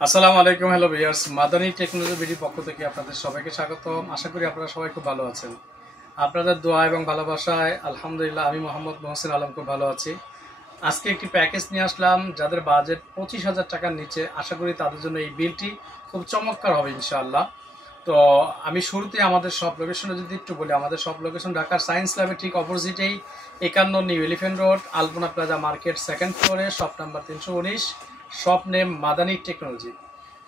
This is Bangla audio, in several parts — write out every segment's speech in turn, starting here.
আসসালামু আলাইকুম। Hello viewers, Madani technology BD পক্ষ থেকে আপনাদের সবাইকে স্বাগতম। আশা করি আপনারা সবাই খুব ভালো আছেন। আপনাদের দোয়া এবং ভালোবাসায় আলহামদুলিল্লাহ আমি মোহাম্মদ মহসিন আলম খুব ভালো আছি। আজকে একটি প্যাকেজ নিয়ে আসলাম যাদের বাজেট 25,000 টাকার নিচে। আশা করি তাদের জন্য এই বিলটি খুব চমৎকার হবে ইনশাআল্লাহ। তো আমি শুরুতে আমাদের সব লোকেশনে যদি একটু বলি, আমাদের সব লোকেশন ঢাকার সায়েন্স ল্যাবের ঠিক অপোজিটেই 51 New Elephant Road, Alpana Plaza market, second ফ্লোরে, shop number 319, shop name Madani technology.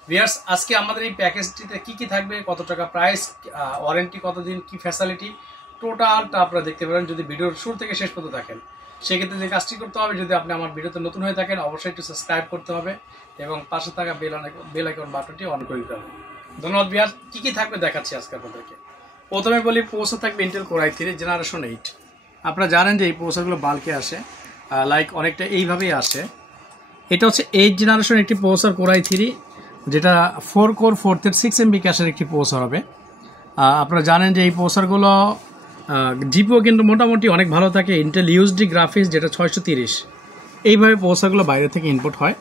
Viewers, আজকে আমাদের এই প্যাকেজটিতে কি কি থাকবে, কত টাকা প্রাইস, ওয়ারেন্টি কতদিন, কি ফ্যাসিলিটি, টোটালটা আপনারা দেখতে পারেন যদি ভিডিওর শুরু থেকে শেষ পর্যন্ত থাকেন। সেক্ষেত্রে যে কাজটি করতে হবে, যদি আপনি আমার ভিডিওতে নতুন হয়ে থাকেন অবশ্যই একটু সাবস্ক্রাইব করতে হবে এবং পাশে থাকা বেল আইকন বাটনটি অন করে দিতে হবে। ধন্যবাদ। ভিউয়ার্স, কি কি থাকবে দেখাচ্ছি আজকে আপনাদেরকে। প্রথমে বলি, প্রসেসর থাকবে ইন্টেল কোর i3 জেনারেশন 8। আপনারা জানেন যে এই প্রসেসরগুলো বাল্কে আসে, লাইক অনেকটা এইভাবেই আসে। এটা হচ্ছে 8 জেনারেশন একটি প্রসেসর কোর i3, যেটা 4 কোর 436 MB ক্যাশের একটি প্রসেসর হবে। আপনারা জানেন যে এই প্রসেসরগুলো জিপিও কিন্তু মোটামুটি অনেক ভালো থাকে। ইন্টেল ইউএসডি গ্রাফিক্স যেটা 630, এইভাবে প্রসেসরগুলো বাইরে থেকে ইনপুট হয়।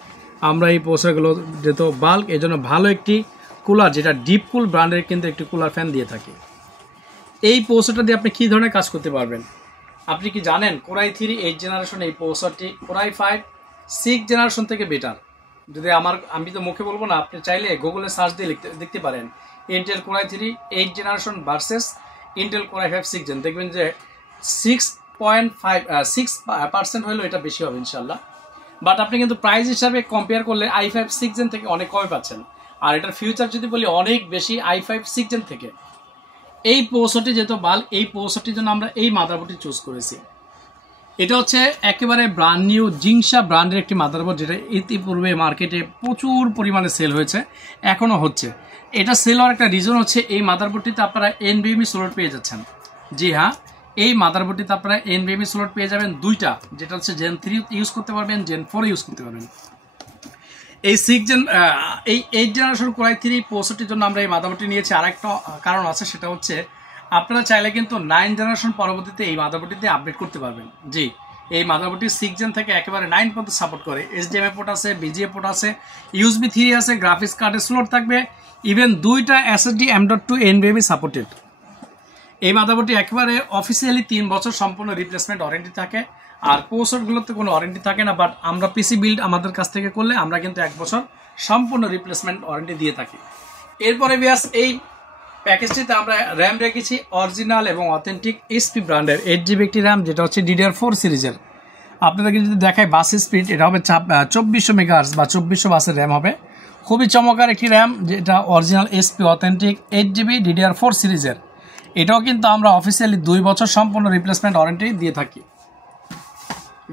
আমরা এই প্রসেসরগুলো যেহেতু বাল্ক, এই জন্য ভালো একটি কুলার, যেটা ডিপ কুল ব্র্যান্ডের কিন্তু একটি কুলার ফ্যান দিয়ে থাকি। এই প্রসেসরটা দিয়ে আপনি কী ধরনের কাজ করতে পারবেন? আপনি কি জানেন কোর i3 8 জেনারেশন এই প্রসেসরটি কোর i5 6 জেনারেশন থেকে বেটার? যদি আমি তো মুখে বলবো না, আপনি চাইলে গুগলে সার্চ দিয়ে দেখতে পারেন Intel core i3 8 generation versus Intel core i5 6 gen. দেখবেন যে 6.6% হলেও এটা বেশি হবে ইনশাল্লাহ। বাট আপনি কিন্তু প্রাইস হিসাবে কম্পেয়ার করলে i5 6 জেন থেকে অনেক কমে পাচ্ছেন। আর এটার ফিউচার যদি বলি অনেক বেশি i5 6 জেন থেকে। এই প্রসেসরটি যেহেতু এই প্রসেসরটির জন্য আমরা এই মাদারবোর্ডটি চুজ করেছি। এটা হচ্ছে একেবারে ব্র্যান্ড নিউ জিংসা ব্র্যান্ডের একটি মাদারবোর্ড, যেটা ইতিপূর্বে মার্কেটে প্রচুর পরিমাণে সেল হয়েছে, এখনও হচ্ছে। এটা সেল হওয়ার একটা রিজন হচ্ছে এই মাদারবোর্ডটিতে আপনারা NVMe স্লট পেয়ে যাচ্ছেন। জি হ্যাঁ, এই মাদারবোর্ডটিতে আপনারা NVMe স্লট পেয়ে যাবেন দুইটা, যেটা হচ্ছে Gen 3 ইউজ করতে পারবেন, Gen 4 ইউজ করতে পারবেন। এই 8 জেনারেশন কোর i3 প্রসেসরটির জন্য আমরা এই মাদারবোর্ডটি নিয়েছি। আরেকটা কারণ আছে, সেটা হচ্ছে আপনারা চাইলে কিন্তু 9 জেনারেশন পরবর্তীতে এই মাদারবোর্ডটিতে আপডেট করতে পারবেন। জি, এই মাদারবোর্ডটি 6 জেন থেকে একেবারে 9 পর্যন্ত সাপোর্ট করে। HDMI পোর্ট আছে, BGA পোর্ট আছে, USB 3 আছে, গ্রাফিক্স কার্ডের স্লট থাকবে, ইভেন দুইটা SSD M.2 NVMe সাপোর্টেড। এই মাদারবোর্ডটি একেবারে অফিসিয়ালি 3 বছর সম্পূর্ণ রিপ্লেসমেন্ট ওয়ারেন্টি থাকে। আর প্রসেসরগুলোতে কোনো ওয়ারেন্টি থাকে না, বাট আমরা পিসি বিল্ড আমাদের কাছ থেকে করলে আমরা কিন্তু 1 বছর সম্পূর্ণ রিপ্লেসমেন্ট ওয়ারেন্টি দিয়ে থাকি। এরপরে ভিউয়ার্স, এই প্যাকেজটিতে আমরা র্যাম রেখেছি অরিজিনাল এবং অথেন্টিক HP ব্র্যান্ডের 8GB একটি র্যাম, যেটা হচ্ছে DDR4 সিরিজের। আপনাদেরকে যদি দেখায় বাস স্পিড, এটা হবে 2400 মেগাহার্টজ বা 2400 বাসের র্যাম হবে। খুবই চমৎকার একটি র্যাম, যেটা original HP authentic 8GB DDR4 সিরিজের। এটাও কিন্তু আমরা অফিসিয়ালি 2 বছর সম্পূর্ণ রিপ্লেসমেন্ট ওয়ারেন্টি দিয়ে থাকি।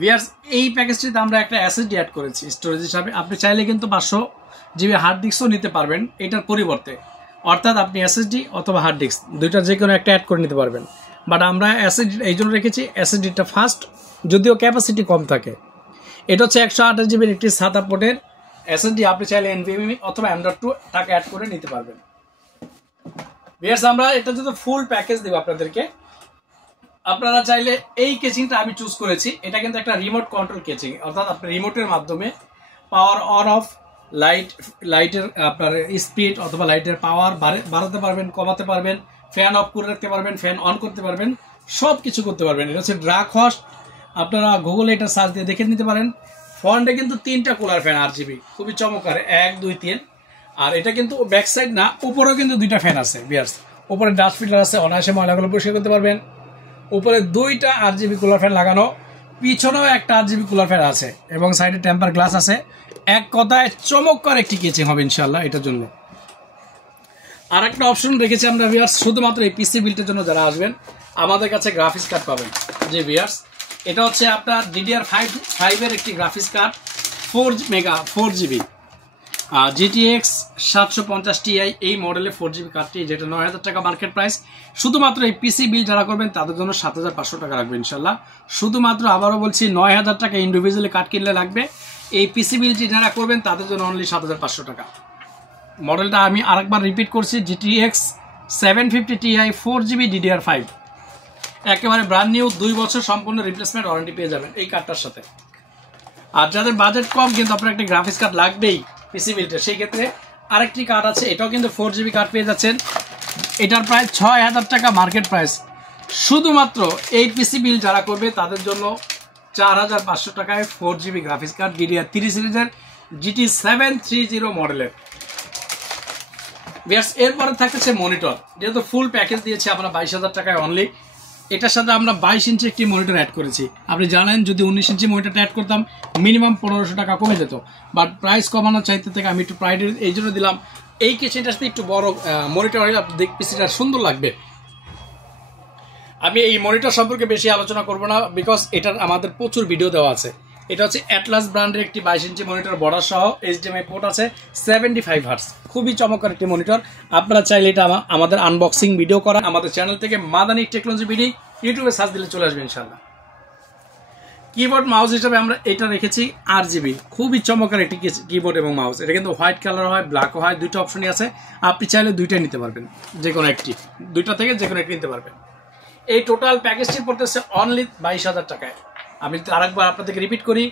ভিউয়ার্স, এই প্যাকেজটিতে আমরা একটা SSD অ্যাড করেছি স্টোরেজ হিসাবে। আপনি চাইলে কিন্তু 500GB হার্ড ডিস্কও নিতে পারবেন এটার পরিবর্তে, অর্থাৎ আপনি SSD অথবা হার্ড ডিস্ক দুইটার যে কোনো একটা অ্যাড করে নিতে পারবেন। বাট আমরা SSD এই জন্য রেখেছি, SSDটা ফাস্ট, যদিও ক্যাপাসিটি কম থাকে। এটা হচ্ছে 128GB একটি SATA পোর্টের SSD। আপনি চাইলে NVMe অথবা M.2 টাকা অ্যাড করে নিতে পারবেন। ভিউয়ার্স, আমরা এটা যদি ফুল প্যাকেজ দেব আপনাদেরকে, আপনারা চাইলে এই কেচিংটা আমি চুজ করেছি। এটা কিন্তু একটা রিমোট কন্ট্রোল কেচিং, অর্থাৎ আপনি রিমোটের মাধ্যমে পাওয়ার অন অফ, লাইটের আপনার স্পিড অথবা লাইটের পাওয়ার বাড়াতে পারবেন, কমাতে পারবেন, ফ্যান অফ করে রাখতে পারবেন, ফ্যান অন করতে পারবেন, সব কিছু করতে পারবেন। এটা হচ্ছে ড্রাগ হস্ট, আপনারা গুগলে এটা সার্চ দিয়ে দেখে নিতে পারেন। ফ্রন্টে কিন্তু 3টা কুলার ফ্যান RGB, খুবই চমৎকার, 1 2 3। আর এটা কিন্তু ব্যাক সাইড না, উপরেও কিন্তু 2টা ফ্যান আছে। ভিউয়ার্স, উপরে ডাস্ট ফিল্টার আছে, অনায়াসে ময়লাগুলো পরিষ্কার করতে পারবেন। উপরে 2টা RGB কুলার ফ্যান লাগানো, পিছনেও একটা RGB কুলার ফ্যান আছে এবং সাইডে টেম্পার গ্লাস আছে। এক কথায় চমৎকার একটি কেচিং হবে ইনশাল্লাহ এটার জন্য। আর একটা অপশন রেখেছি আমরা ভিউয়ার্স, শুধুমাত্র এই পিসি বিল্ডের জন্য যারা আসবেন আমাদের কাছে গ্রাফিক্স কার্ড পাবেন। যে ভিউয়ার্স, এটা হচ্ছে আপনার DDR5 এর একটি graphics card, 4GB GTX 750 Ti এই মডেলে 4GB কার্ডটি, যেটা 9,000 টাকা মার্কেট প্রাইস। শুধুমাত্র এই পিসি বিল যারা করবেন তাদের জন্য 7,500 টাকা লাগবে ইনশাল্লাহ। শুধুমাত্র আবারও বলছি, 9,000 টাকা ইন্ডিভিজুয়ালি কার্ড কিনলে লাগবে। এই পিসি বিলটি যারা করবেন তাদের জন্য অনলি 7,500 টাকা। মডেলটা আমি আরেকবার রিপিট করছি, GTX 750 Ti 4GB DDR5, একেবারে ব্র্যান্ড নিউ, 2 বছর সম্পূর্ণ রিপ্লেসমেন্ট ওয়ারেন্টি পেয়ে যাবেন এই কার্ডটার সাথে। আর যাদের বাজেট কম কিন্তু আপনার একটা গ্রাফিক্স কার্ড লাগবেই, পিসি বিল্ডের, সেই ক্ষেত্রে আরেকটি কার্ড আছে, এটাও কিন্তু 4GB কার্ড পেয়ে যাচ্ছেন। এটার প্রায় 6000 টাকা মার্কেট প্রাইস। শুধুমাত্র এই পিসি বিল যারা করবে তাদের জন্য 4500 টাকায় 4GB গ্রাফিক্স কার্ড DDR3 সিরিজের GT730 মডেলের। এরপরে থাকছে মনিটর, যেহেতু ফুল প্যাকেজ দিয়েছে আমরা 22000 টাকায় অনলি। এটার সাথে আমরা 22 ইঞ্চি একটি মনিটর অ্যাড করেছি। আপনি জানেন যদি 19 ইঞ্চি মনিটরটা অ্যাড করতাম মিনিমাম 1500 টাকা কমে যেত, বাট প্রাইস কমানোর চাইতে থেকে আমি একটু প্রাইড এই জন্য দিলাম, এই কিচেনটার সাথে একটু বড় মনিটর হলে পিসিটা সুন্দর লাগবে। আমি এই মনিটর সম্পর্কে বেশি আলোচনা করব না, বিকজ এটার আমাদের প্রচুর ভিডিও দেওয়া আছে। এটা হচ্ছে অ্যাটলাস ব্র্যান্ডের একটি 22 ইঞ্চি মনিটর, বর্ডার সহ HDMI পোর্ট আছে, 75 হার্টজ, খুবই চমৎকার একটি মনিটর। আপনারা চাইলে এটা আমাদের আনবক্সিং ভিডিও করা আমাদের চ্যানেল থেকে মাদানি টেকনোলজি ভিডিও ইউটিউবে সার্চ দিলে চলে আসবে ইনশাআল্লাহ। কিবোর্ড মাউস হিসেবে আমরা এটা রেখেছি RGB, খুবই চমৎকার একটি কিবোর্ড এবং মাউস। এটা কিন্তু হোয়াইট কালার হয়, ব্ল্যাকও হয়, দুইটা অপশনই আছে। আপনি চাইলে দুইটাই নিতে পারবেন, যে কোনো একটি, দুইটা থেকে যে কোনো একটি নিতে পারবেন। এই টোটাল প্যাকেজটি পড়তেছে অনলি 22000 টাকায়। আমি আরেকবার আপনাদেরকে রিপিট করি,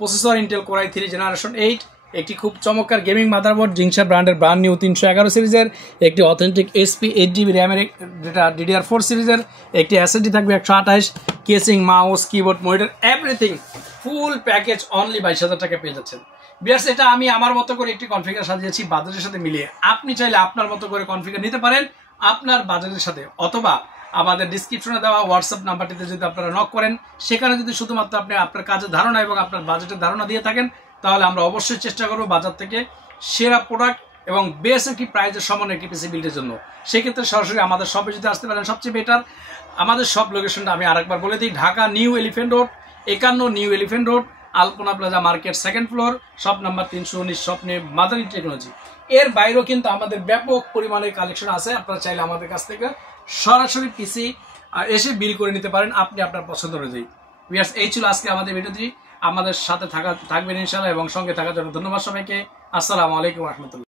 processor Intel Core i3 generation 8, একটি খুব চমৎকার গেমিং মাদারবোর্ড জিংসা ব্র্যান্ডের ব্র্যান্ড নিউ 311 সিরিজের, একটি অথেন্টিক SP 8GB র্যামের যেটা DDR4 সিরিজের, একটি SSD থাকবে 128, casing, mouse, keyboard, monitor, everything full package only 22000 টাকা পেয়ে যাচ্ছেন। বিয়ার্স, এটা আমি আমার মতো করে একটি কনফিগার সাজিয়েছি বাজেটের সাথে মিলিয়ে। আপনি চাইলে আপনার মতো করে কনফিগার নিতে পারেন আপনার বাজেটের সাথে, অথবা আমাদের ডিসক্রিপশনে দেওয়া হোয়াটসঅ্যাপ নাম্বারটিতে যদি আপনারা নক করেন, সেখানে যদি শুধুমাত্র আপনি আপনার কাজের ধারণা এবং আপনার বাজেটের ধারণা দিয়ে থাকেন, তাহলে আমরা অবশ্যই চেষ্টা করব বাজার থেকে সেরা প্রোডাক্ট এবং বেস্ট একটি প্রাইজের সমান একটি পিসি বিল্ডের জন্য। সেক্ষেত্রে সরাসরি আমাদের শপে যদি আসতে পারেন সবচেয়ে বেটার। আমাদের শপ লোকেশনটা আমি আরেকবার বলে দিই, Dhaka New Elephant Road 51 New Elephant Road, Alpana Plaza Market, 2nd floor, shop number 319, shop name Madani Technology. এর বাইরেও কিন্তু আমাদের ব্যাপক পরিমাণে কালেকশন আছে, আপনারা চাইলে আমাদের কাছ থেকে সরাসরি পিসি এসে বিল করে নিতে পারেন আপনি আপনার পছন্দ অনুযায়ী। এই ছিল আজকে আমাদের ভিডিওটি। আমাদের সাথে থাকবেন ইনশাআল্লাহ এবং সঙ্গে থাকার জন্য ধন্যবাদ সবাইকে। আসসালামু আলাইকুম রহমতুল্লাহ।